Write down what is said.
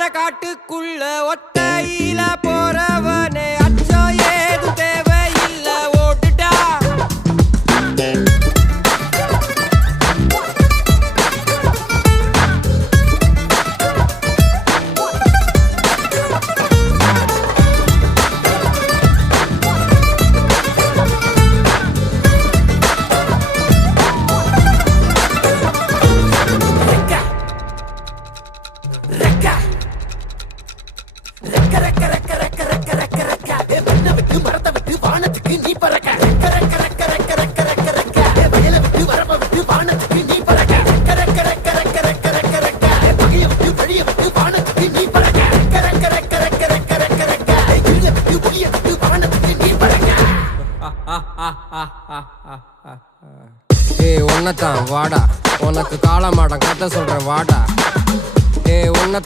அடர்த்தியான காட்டுக்குள்ள ஒத்தையில போறவனே அச்சம் ஏது தேவையில்ல ஓட்டுடா. ஒன்னத்தான் வாடா, உனக்கு காலமாடம் கத்த சொல்றேன் வாடா. உன்ன